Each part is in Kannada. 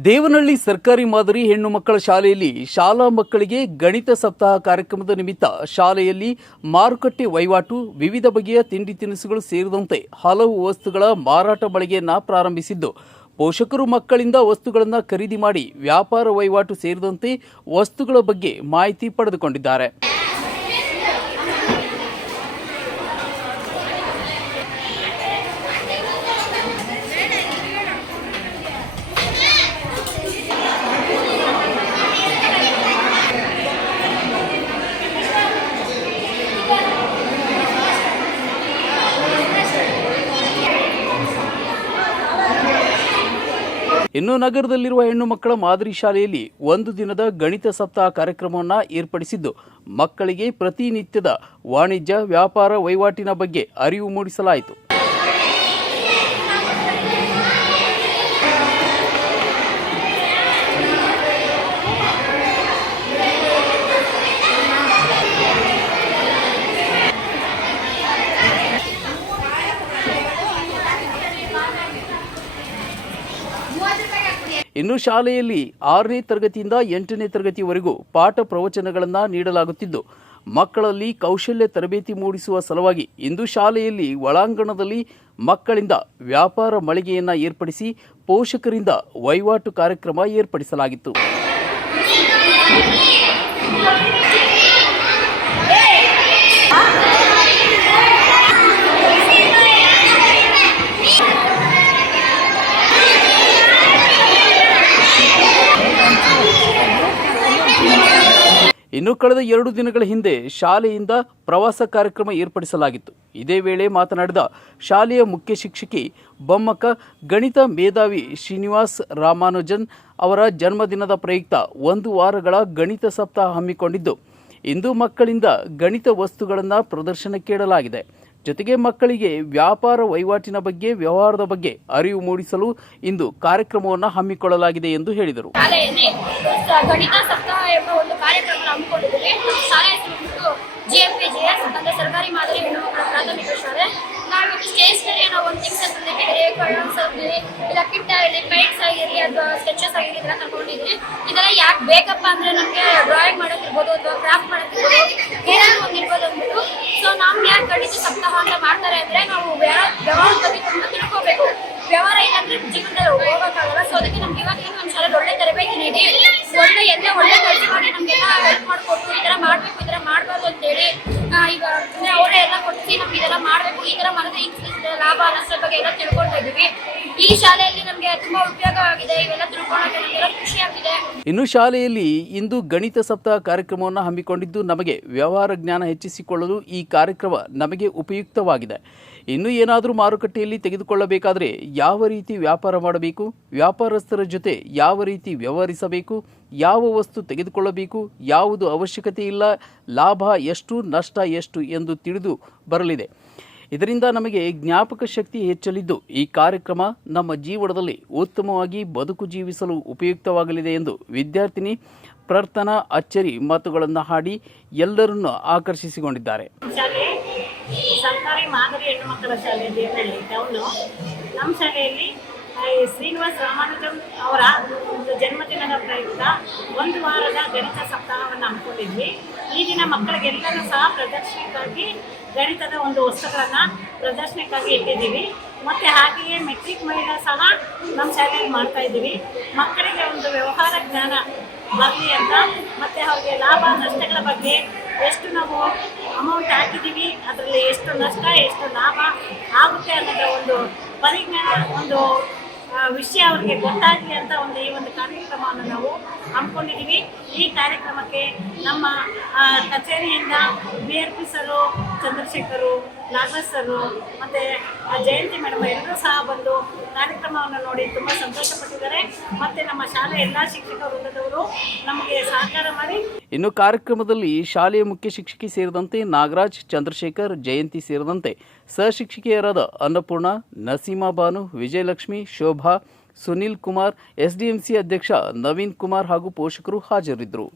ದೇವನಹಳ್ಳಿ ಸರ್ಕಾರಿ ಮಾದರಿ ಹೆಣ್ಣು ಮಕ್ಕಳ ಶಾಲೆಯಲ್ಲಿ ಶಾಲಾ ಮಕ್ಕಳಿಗೆ ಗಣಿತ ಸಪ್ತಾಹ ಕಾರ್ಯಕ್ರಮದ ನಿಮಿತ್ತ ಶಾಲೆಯಲ್ಲಿ ಮಾರುಕಟ್ಟೆ ವಹಿವಾಟು, ವಿವಿಧ ಬಗೆಯ ತಿಂಡಿ ತಿನಿಸುಗಳು ಸೇರಿದಂತೆ ಹಲವು ವಸ್ತುಗಳ ಮಾರಾಟ ಮಳಿಗೆಯನ್ನು ಪ್ರಾರಂಭಿಸಿದ್ದು, ಪೋಷಕರು ಮಕ್ಕಳಿಂದ ವಸ್ತುಗಳನ್ನು ಖರೀದಿ ಮಾಡಿ ವ್ಯಾಪಾರ ವಹಿವಾಟು ಸೇರಿದಂತೆ ವಸ್ತುಗಳ ಬಗ್ಗೆ ಮಾಹಿತಿ ಪಡೆದುಕೊಂಡಿದ್ದಾರೆ. ಇನ್ನು ನಗರದಲ್ಲಿರುವ ಹೆಣ್ಣು ಮಕ್ಕಳ ಮಾದರಿ ಶಾಲೆಯಲ್ಲಿ ಒಂದು ದಿನದ ಗಣಿತ ಸಪ್ತಾಹ ಕಾರ್ಯಕ್ರಮವನ್ನು ಏರ್ಪಡಿಸಿದ್ದು, ಮಕ್ಕಳಿಗೆ ಪ್ರತಿನಿತ್ಯದ ವಾಣಿಜ್ಯ, ವ್ಯಾಪಾರ ವಹಿವಾಟಿನ ಬಗ್ಗೆ ಅರಿವು ಮೂಡಿಸಲಾಯಿತು. ಇನ್ನು ಶಾಲೆಯಲ್ಲಿ 6ನೇ ತರಗತಿಯಿಂದ 8ನೇ ತರಗತಿವರೆಗೂ ಪಾಠ ಪ್ರವಚನಗಳನ್ನು ನೀಡಲಾಗುತ್ತಿದ್ದು, ಮಕ್ಕಳಲ್ಲಿ ಕೌಶಲ್ಯ ತರಬೇತಿ ಮೂಡಿಸುವ ಸಲುವಾಗಿ ಇಂದು ಶಾಲೆಯಲ್ಲಿ ಒಳಾಂಗಣದಲ್ಲಿ ಮಕ್ಕಳಿಂದ ವ್ಯಾಪಾರ ಮಳಿಗೆಯನ್ನು ಏರ್ಪಡಿಸಿ ಪೋಷಕರಿಂದ ವಹಿವಾಟು ಕಾರ್ಯಕ್ರಮ ಏರ್ಪಡಿಸಲಾಗಿತ್ತು. ಇನ್ನು ಕಳೆದ 2 ದಿನಗಳ ಹಿಂದೆ ಶಾಲೆಯಿಂದ ಪ್ರವಾಸ ಕಾರ್ಯಕ್ರಮ ಏರ್ಪಡಿಸಲಾಗಿತ್ತು. ಇದೇ ವೇಳೆ ಮಾತನಾಡಿದ ಶಾಲೆಯ ಮುಖ್ಯ ಶಿಕ್ಷಕಿ ಬೊಮ್ಮಕ್ಕ, ಗಣಿತ ಮೇಧಾವಿ ಶ್ರೀನಿವಾಸ್ ರಾಮಾನುಜನ್ ಅವರ ಜನ್ಮದಿನದ ಪ್ರಯುಕ್ತ 1 ವಾರಗಳ ಗಣಿತ ಸಪ್ತಾಹ ಹಮ್ಮಿಕೊಂಡಿದ್ದು, ಇಂದು ಮಕ್ಕಳಿಂದ ಗಣಿತ ವಸ್ತುಗಳನ್ನು ಪ್ರದರ್ಶನಕ್ಕೆ ಇಡಲಾಗಿದೆ. ಜೊತೆಗೆ ಮಕ್ಕಳಿಗೆ ವ್ಯಾಪಾರ ವಹಿವಾಟಿನ ಬಗ್ಗೆ, ವ್ಯವಹಾರದ ಬಗ್ಗೆ ಅರಿವು ಮೂಡಿಸಲು ಇಂದು ಕಾರ್ಯಕ್ರಮವನ್ನು ಹಮ್ಮಿಕೊಳ್ಳಲಾಗಿದೆ ಎಂದು ಹೇಳಿದರು. ಗಣಿತ ಸಪ್ತಾಹ ಎಂಬ ಒಂದು ಕಾರ್ಯಕ್ರಮ ಹಮ್ಮಿಕೊಂಡಿದ್ದೀವಿ. ಶಾಲೆ GMPGS ಅಂದರೆ ಸರ್ಕಾರಿ ಮಾದರಿ ಹೆಣ್ಣು ಮಕ್ಕಳ ಪ್ರಾಥಮಿಕ ಶಾಲೆ. ನಾವು ಸ್ಟೇಷನರಿಯನ್ನು ಒಂದು ತಿಂಗಳ ತಂದಿದ್ದೀವಿ. ಕಲರ್ಸ್ ಆಗಲಿ, ಇಲ್ಲ ಕಿಟ್ ಆಗಲಿ, ಪೇಂಟ್ಸ್ ಆಗಿರಲಿ ಅಥವಾ ಸ್ಕೆಚಸ್ ಆಗಿರಲಿ ಇದೆಲ್ಲ ತಗೊಂಡಿದ್ದೀವಿ. ಇದೆಲ್ಲ ಯಾಕೆ ಬೇಕಪ್ಪ ಅಂದರೆ ನಮಗೆ ಡ್ರಾಯಿಂಗ್ ಮಾಡೋಕ್ಕಿರ್ಬೋದು ಅಥವಾ ಕ್ರಾಫ್ಟ್ ಮಾಡೋಕ್ಕಿರ್ಬೋದು, ಏನಾದ್ರು ಒಂದಿರ್ಬೋದು ಅಂದ್ಬಿಟ್ಟು. ಸೊ ನಮ್ಗೆ ಯಾಕೆ ಗಣಿತ ಸಪ್ತಾಹ ಅಂತ ಮಾಡ್ತಾರೆ ಅಂದರೆ ನಾವು ವ್ಯವಹಾರದ ಬಗ್ಗೆ ತುಂಬ ತಿಳ್ಕೋಬೇಕು. ವ್ಯವಹಾರ ಇಲ್ಲಾಂದ್ರೆ ಜೀವನದಲ್ಲಿ ಹೋಗೋಕ್ಕಾಗಲ್ಲ. ಸೊ ಅದಕ್ಕೆ ನಮ್ಗೆ ಇವಾಗ ಏನು ಒಂದು ಶಾಲೆ ಒಳ್ಳೆ ತರಬೇತಿ ನೀಡಿ ಒಳ್ಳೆ ಕೆಲಸ ಮಾಡಿ ನಮಗೆಲ್ಲ ಹೆಲ್ಪ್ ಮಾಡಿಕೊಟ್ಟು ಈ ಥರ ಮಾಡಬೇಕು, ಈ ಥರ ಮಾಡಬಾರ್ದು ಅಂತೇಳಿ ಈಗ ಅವರೇ ಎಲ್ಲ ಕೊಟ್ಟು ನಮ್ಗೆ ಇದೆಲ್ಲ ಮಾಡಬೇಕು, ಈ ಥರ ಮಾಡಿದ್ರೆ ಲಾಭ ನಷ್ಟದ ಬಗ್ಗೆ ಎಲ್ಲ ತಿಳ್ಕೊಳ್ತಾ ಇದ್ದೀವಿ. ಈ ಶಾಲೆಯಲ್ಲಿ ನಮಗೆ ತುಂಬ ಉಪಯೋಗವಾಗಿದೆ. ಇವೆಲ್ಲ ತಿಳ್ಕೊಳ್ಳೋಕೆ ನಮಗೆಲ್ಲ ಖುಷಿ ಆಗ್ತಿದೆ. ಇನ್ನು ಶಾಲೆಯಲ್ಲಿ ಇಂದು ಗಣಿತ ಸಪ್ತಾಹ ಕಾರ್ಯಕ್ರಮವನ್ನು ಹಮ್ಮಿಕೊಂಡಿದ್ದು, ನಮಗೆ ವ್ಯವಹಾರ ಜ್ಞಾನ ಹೆಚ್ಚಿಸಿಕೊಳ್ಳಲು ಈ ಕಾರ್ಯಕ್ರಮ ನಮಗೆ ಉಪಯುಕ್ತವಾಗಿದೆ. ಇನ್ನು ಏನಾದರೂ ಮಾರುಕಟ್ಟೆಯಲ್ಲಿ ತೆಗೆದುಕೊಳ್ಳಬೇಕಾದರೆ ಯಾವ ರೀತಿ ವ್ಯಾಪಾರ ಮಾಡಬೇಕು, ವ್ಯಾಪಾರಸ್ಥರ ಜೊತೆ ಯಾವ ರೀತಿ ವ್ಯವಹರಿಸಬೇಕು, ಯಾವ ವಸ್ತು ತೆಗೆದುಕೊಳ್ಳಬೇಕು, ಯಾವುದು ಅವಶ್ಯಕತೆ ಇಲ್ಲ, ಲಾಭ ಎಷ್ಟು, ನಷ್ಟ ಎಷ್ಟು ಎಂದು ತಿಳಿದು ಬರಲಿದೆ. ಇದರಿಂದ ನಮಗೆ ಜ್ಞಾಪಕ ಶಕ್ತಿ ಹೆಚ್ಚಲಿದ್ದು, ಈ ಕಾರ್ಯಕ್ರಮ ನಮ್ಮ ಜೀವನದಲ್ಲಿ ಉತ್ತಮವಾಗಿ ಬದುಕು ಜೀವಿಸಲು ಉಪಯುಕ್ತವಾಗಲಿದೆ ಎಂದು ವಿದ್ಯಾರ್ಥಿನಿ ಪ್ರಾರ್ಥನಾ ಅಚ್ಚರಿ ಮಾತುಗಳನ್ನು ಹಾಡಿ ಎಲ್ಲರನ್ನು ಆಕರ್ಷಿಸಿಕೊಂಡಿದ್ದಾರೆ. ಸರ್ಕಾರಿ ಮಾದರಿ ಹೆಣ್ಣು ಮಕ್ಕಳ ಶಾಲೆ ದೇವನಹಳ್ಳಿ ಟೌನು. ನಮ್ಮ ಶಾಲೆಯಲ್ಲಿ ಶ್ರೀನಿವಾಸ್ ರಾಮಾನುಜನ್ ಅವರ ಒಂದು ಜನ್ಮದಿನದ ಪ್ರಯುಕ್ತ 1 ವಾರದ ಗಣಿತ ಸಪ್ತಾಹವನ್ನು ಹಮ್ಮಿಕೊಂಡಿದ್ವಿ. ಈ ದಿನ ಮಕ್ಕಳಿಗೆಲ್ಲರೂ ಸಹ ಪ್ರದರ್ಶನಕ್ಕಾಗಿ ಗಣಿತದ ಒಂದು ವಸ್ತುಗಳನ್ನು ಪ್ರದರ್ಶನಕ್ಕಾಗಿ ಇಟ್ಟಿದ್ದೀವಿ. ಮತ್ತು ಹಾಗೆಯೇ ಮೆಟ್ರಿಕ್ ಮಹಿಳಾ ಸಹ ನಮ್ಮ ಶಾಲೆಯಲ್ಲಿ ಮಾಡ್ತಾಯಿದ್ದೀವಿ. ಮಕ್ಕಳಿಗೆ ಒಂದು ವ್ಯವಹಾರ ಜ್ಞಾನ ಬರಲಿ ಅಂತ, ಮತ್ತು ಅವ್ರಿಗೆ ಲಾಭ ನಷ್ಟಗಳ ಬಗ್ಗೆ, ಎಷ್ಟು ನಾವು ಅಮೌಂಟ್ ಹಾಕಿದ್ದೀವಿ, ಅದರಲ್ಲಿ ಎಷ್ಟು ನಷ್ಟ ಎಷ್ಟು ಲಾಭ ಆಗುತ್ತೆ ಅನ್ನೋದ್ರ ಒಂದು ಪರಿಜ್ಞಾನ, ಒಂದು ವಿಷಯ ಅವ್ರಿಗೆ ಗೊತ್ತಾಗಲಿ ಅಂತ ಈ ಒಂದು ಕಾರ್ಯಕ್ರಮವನ್ನು ನಾವು ಹಮ್ಮಿಕೊಂಡಿದ್ದೀವಿ. ಈ ಕಾರ್ಯಕ್ರಮಕ್ಕೆ ನಮ್ಮ ಕಚೇರಿಯಿಂದ BRP ಸರು, ಚಂದ್ರಶೇಖರು, ನಾಗರಾಜ್ ಸರು ಮತ್ತು ಜಯಂತಿ ಮೇಡಮ್ ಎಲ್ಲರೂ ಸಹ ಬಂದು ಕಾರ್ಯಕ್ರಮವನ್ನು ನೋಡಿ ತುಂಬ ಸಂತೋಷಪಟ್ಟಿದ್ದಾರೆ. ಮತ್ತು ನಮ್ಮ ಶಾಲೆ ಎಲ್ಲ ಶಿಕ್ಷಕ ವೃಂದದವರು ನಮಗೆ ಸಹಕಾರ ಮಾಡಿ. ಇನ್ನು ಕಾರ್ಯಕ್ರಮದಲ್ಲಿ ಶಾಲೆಯ ಮುಖ್ಯ ಶಿಕ್ಷಕಿ ಸೇರಿದಂತೆ ನಾಗರಾಜ್, ಚಂದ್ರಶೇಖರ್, ಜಯಂತಿ ಸೇರಿದಂತೆ ಸಹಶಿಕ್ಷಕಿಯರಾದ ಅನ್ನಪೂರ್ಣ, ನಸೀಮಾ ಬಾನು, ವಿಜಯಲಕ್ಷ್ಮಿ, ಶೋಭಾ, ಸುನಿಲ್ ಕುಮಾರ್, SDMC ಅಧ್ಯಕ್ಷ ನವೀನ್ ಕುಮಾರ್ ಹಾಗೂ ಪೋಷಕರು ಹಾಜರಿದ್ದರು.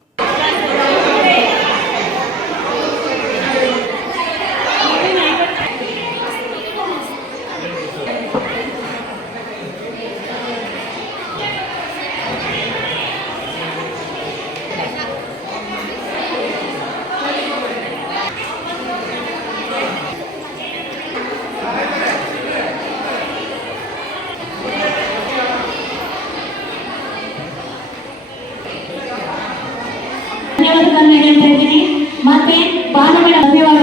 ಧನ್ಯವಾದಗಳನ್ನು ಹೇಳ್ತಾ ಇದ್ದೀನಿ. ಮತ್ತೆ ಭಾನುವಾರ